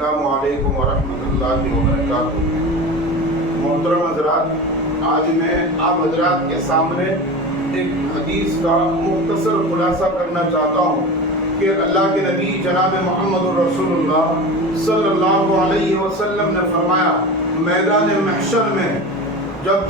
अस्सलामु अलैकुम वरहमतुल्लाहि वबरकातुहू। मोहतरम हज़रात, आज मैं आप हज़रात के सामने एक हदीस का मुख्तसर खुलासा करना चाहता हूँ कि अल्लाह के नबी जनाब मोहम्मद रसूलुल्लाह सल्लल्लाहु अलैहि वसल्लम ने फरमाया, मैदान महशर में जब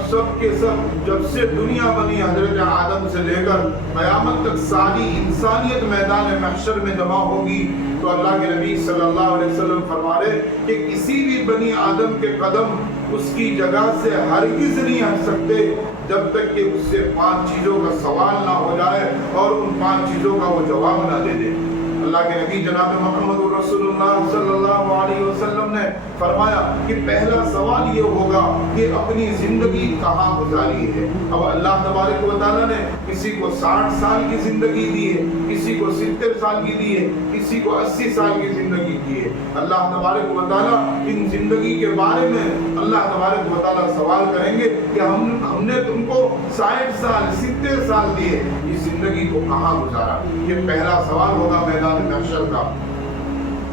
से दुनिया बनी हजरत आदम से लेकर क़यामत तक सारी इंसानियत मैदान महशर में जमा होगी, तो अल्लाह के नबी सल्लल्लाहु अलैहि वसल्लम फरमा रहे कि किसी भी बनी आदम के कदम उसकी जगह से हरगिज़ नहीं हट सकते जब तक कि उससे 5 चीज़ों का सवाल ना हो जाए और उन 5 चीज़ों का वो जवाब ना दे दे। अल्लाह के नबी जनाब मोहम्मद रसूलुल्लाह सल्लल्लाहु अलैहि वसल्लम ने फरमाया कि पहला सवाल ये होगा कि अपनी ज़िंदगी कहाँ गुजारी है। अब अल्लाह तबारक व तआला ने किसी को 60 साल की ज़िंदगी दी है, किसी को 70 साल की दी है, किसी को 80 साल की ज़िंदगी दी है। अल्लाह तबारक व तआला इन ज़िंदगी के बारे में अल्लाह तबारक व तआला सवाल करेंगे कि हमने तुमको 60 साल 70 साल दिए, इस ज़िंदगी को कहाँ गुजारा। ये पहला सवाल होगा मैदान महशर का।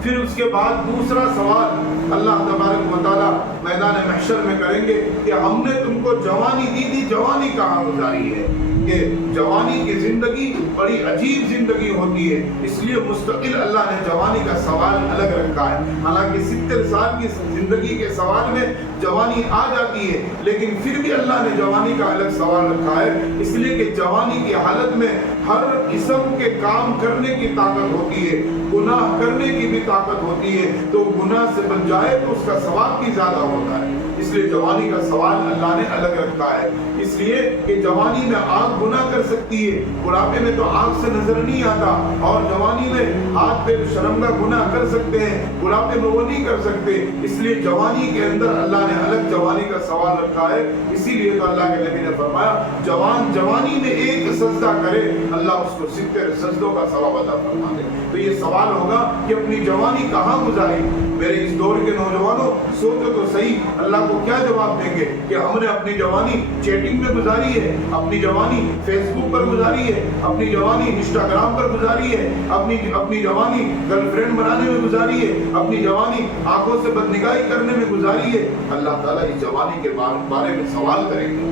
फिर उसके बाद दूसरा सवाल अल्लाह तबारक व तआला मैदान महशर में करेंगे कि हमने तुमको जवानी दी थी, जवानी कहाँ गुजारी है। कि जवानी की जिंदगी बड़ी अजीब जिंदगी होती है, इसलिए मुस्तकिल अल्लाह ने जवानी का सवाल अलग रखा है। हालांकि 70 साल की जिंदगी के सवाल में जवानी आ जाती है, लेकिन फिर भी अल्लाह ने जवानी का अलग सवाल रखा है, इसलिए कि जवानी की हालत में हर किस्म के काम करने की ताकत होती है, गुनाह करने की भी ताकत होती है। तो गुनाह से बच जाए तो उसका सवाब भी ज्यादा होता है, इसलिए जवानी का सवाल अल्लाह ने अलग रखा है। इसलिए कि जवानी में आंख गुनाह कर सकती है, बुढ़ापे में तो आंख से नजर नहीं आता, और जवानी में हाथ पैर शर्मगा गुनाह कर सकते हैं, बुढ़ापे में वो नहीं कर सकते। इसलिए जवानी के अंदर अल्लाह ने अलग जवानी का सवाल रखा है। इसीलिए तो अल्लाह के नबी ने फरमाया, जवान जवानी में एक सजदा करे, अल्लाह उसको 70 सजदों का सवाब अता फरमा दे। तो ये सवाल होगा कि अपनी जवानी कहाँ गुजारी। मेरे इस दौर के नौजवानों, सोचो तो सही, अल्लाह को क्या जवाब देंगे कि हमने अपनी जवानी चैटिंग में गुजारी है, अपनी जवानी फेसबुक पर गुजारी है, अपनी जवानी इंस्टाग्राम पर गुजारी है, अपनी जवानी गर्लफ्रेंड बनाने में गुजारी है, अपनी जवानी आंखों से बदनिगाही करने में गुजारी है। अल्लाह ताला इस जवानी के बारे में सवाल करेंगे।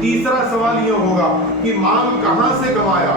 तीसरा सवाल ये होगा कि माल कहाँ से कमाया,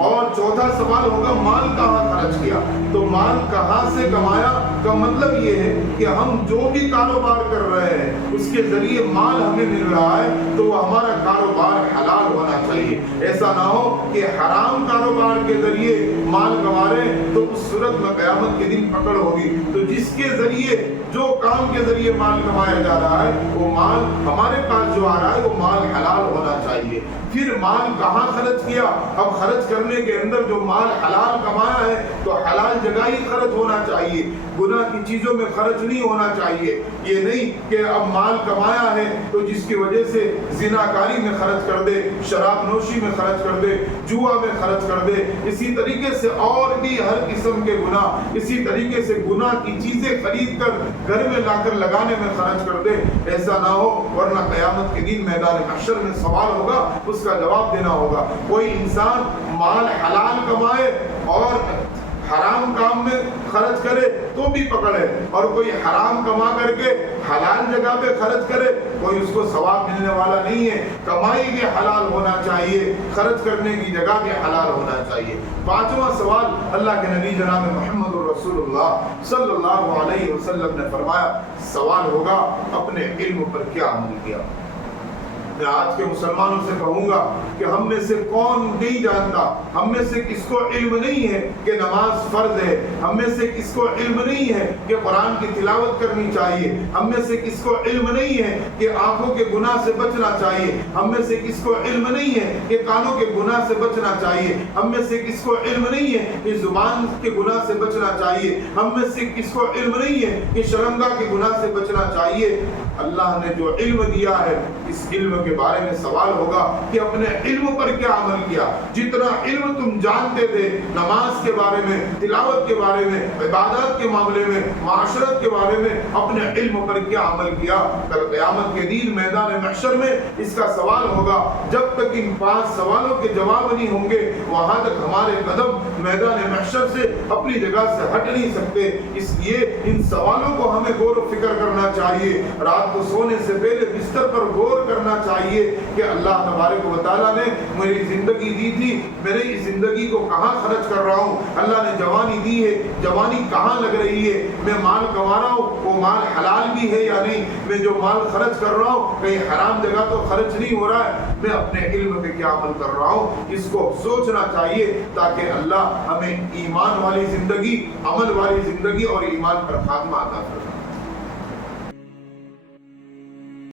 और चौथा सवाल होगा माल कहाँ खर्च किया। तो माल कहाँ से कमाया का मतलब ये है कि हम जो भी कारोबार कर रहे हैं उसके जरिए माल हमें मिल रहा है, तो हमारा कारोबार हलाल होना चाहिए। ऐसा ना हो कि हराम कारोबार के जरिए माल कमा रहे हैं, तो उस सूरत में क़यामत के दिन पकड़ होगी। तो जिसके जरिए, जो काम के जरिए माल कमाया जा रहा है, वो माल हमारे पास जो आ रहा है वो माल हलाल होना चाहिए। फिर माल कहाँ खर्च किया। अब खर्च करने के अंदर जो माल हलाल कमाया है तो हलाल जगह ही खर्च होना चाहिए, गुनाह की चीजों में खर्च नहीं होना चाहिए। ये नहीं कि अब माल कमाया है तो जिसकी वजह से जिनाकारी में खर्च कर दे, शराब नोशी में खर्च कर दे, जुआ में खर्च कर दे, इसी तरीके से और भी हर किस्म के गुनाह, इसी तरीके से गुनाह की चीजें खरीद कर घर में लाकर लगाने में खर्च कर दे। ऐसा ना हो, वरना क़यामत के दिन मैदान महशर में सवाल होगा, उसका जवाब देना होगा। कोई इंसान माल हलाल कमाए और हराम काम में खर्च करे तो भी पकड़े, और कोई हराम कमा करके हलाल जगह पे खर्च करे, कोई उसको सवाब मिलने वाला नहीं है। कमाई भी हलाल होना चाहिए, खर्च करने की जगह भी हलाल होना चाहिए। पांचवा सवाल अल्लाह के नबी जनाब मोहम्मद रसूलुल्लाह सल्लल्लाहु अलैहि वसल्लम ने फरमाया, सवाल होगा अपने इल्म पर क्या अमल किया। मैं आज के मुसलमानों से कहूंगा कि हम में से कौन नहीं जानता, हम में से किसको इल्म नहीं है कि नमाज फर्ज है, हम में से किसको इल्म नहीं है कि कुरान की तिलावत करनी चाहिए, हम में से किसको इल्म नहीं है कि आंखों के गुनाह से बचना चाहिए, हम में से किसको इल्म नहीं है कि कानों के गुनाह से बचना चाहिए, हम में से किसको इल्म नहीं है कि जुबान के गुनाह से बचना चाहिए, हम में से किसको इल्म नहीं है कि शर्मगाह के गुनाह से बचना चाहिए। अल्लाह ने जो इल्म दिया है, इस इल्म کے بارے میں سوال ہوگا کہ اپنے علم پر کیا عمل کیا. جتنا علم تم جانتے تھے نماز کے بارے میں، تلاوت کے بارے میں، عبادات کے معاملے میں، معاشرت کے بارے میں، اپنے علم پر کیا عمل کیا. کل قیامت کے دن میدان محشر میں اس کا سوال ہوگا. جب تک ان 5 سوالوں کے جواب نہیں ہوں گے وہاں تک ہمارے قدم میدان محشر سے اپنی جگہ سے ہٹ نہیں سکتے. اس لیے ان سوالوں کو ہمیں غور و فکر کرنا چاہیے. رات کو سونے سے پہلے بستر پر غور کرنا چاہیے کہ اللہ تبارک و تعالیٰ نے مجھے زندگی دی تھی، میں نے اس زندگی کو کہاں خرچ کر رہا ہوں. اللہ نے جوانی دی ہے، جوانی کہاں لگ رہی ہے. میں مال کما رہا ہوں، وہ مال حلال بھی ہے یا نہیں. میں جو مال خرچ کر رہا ہوں کہیں حرام جگہ تو خرچ نہیں ہو رہا ہے. میں اپنے علم پہ کیا عمل کر رہا ہوں اس کو سوچنا چاہیے تاکہ اللہ ہمیں ایمان والی زندگی، عمل والی زندگی اور ایمان پر خاتمہ عطا فرمائے.